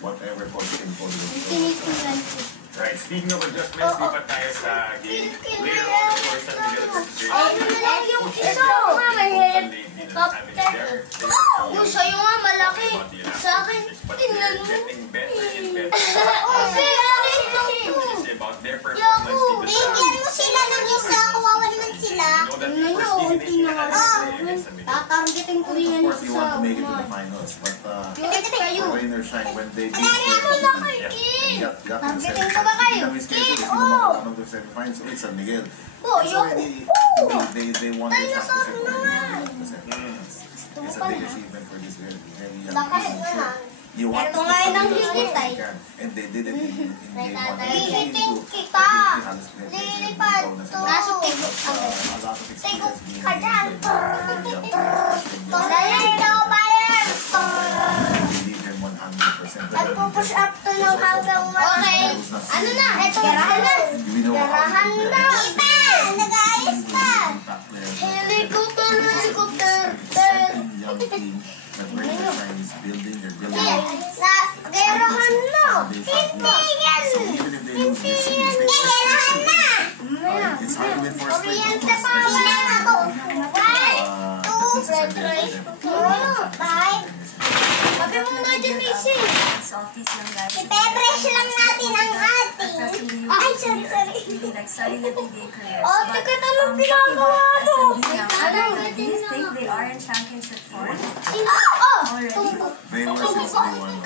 whatever positive for the Right, speaking of adjustments, lipat tayo sa game. Later on, of course, San Miguel versus Ano na lang yung isa? Mahirap. Captain. Yung sa'yo nga malaki. Sa akin, tingnan mo. Kasi akin lang ito. Yaku, bigyan mo sila ng isa. Kawawa naman sila. Tingnan nyo, unti na nga. Tatargetin ko rin yan Of course, you want sa to make it to the finals, but kayo. rain or shine when they beat Kaya mo na kay King. Targetin ko ba kayo? King, oh! of the semifinals, so it's San Miguel. Oh, It's yung... already, Oh! they won the championship already. It's a big achievement for this very young Lakas team. na. You want Ito nga yun ang higit ay. and they did it in game one. Hihiting kita. Lilipad to. Kaso tikot ako. Tikot ka dyan. Dahil ikaw bayan. At pupush up to ng hanggang okay. Ano na? Ito garahan na. Garahan na. Iba! Nag-aayos pa. Helicopter, helicopter. Garahan na. Hindi yan. Hindi yan. Garahan na. Oriente pa wala ako. 1, 2, 3, 4, 5. Sabi mo nga dyan, Macy. Ipe-fresh lang natin ang ating. Ay, sorry. Oh, teka, anong ginagawa to? They are in championship form. Oh! They were since day one.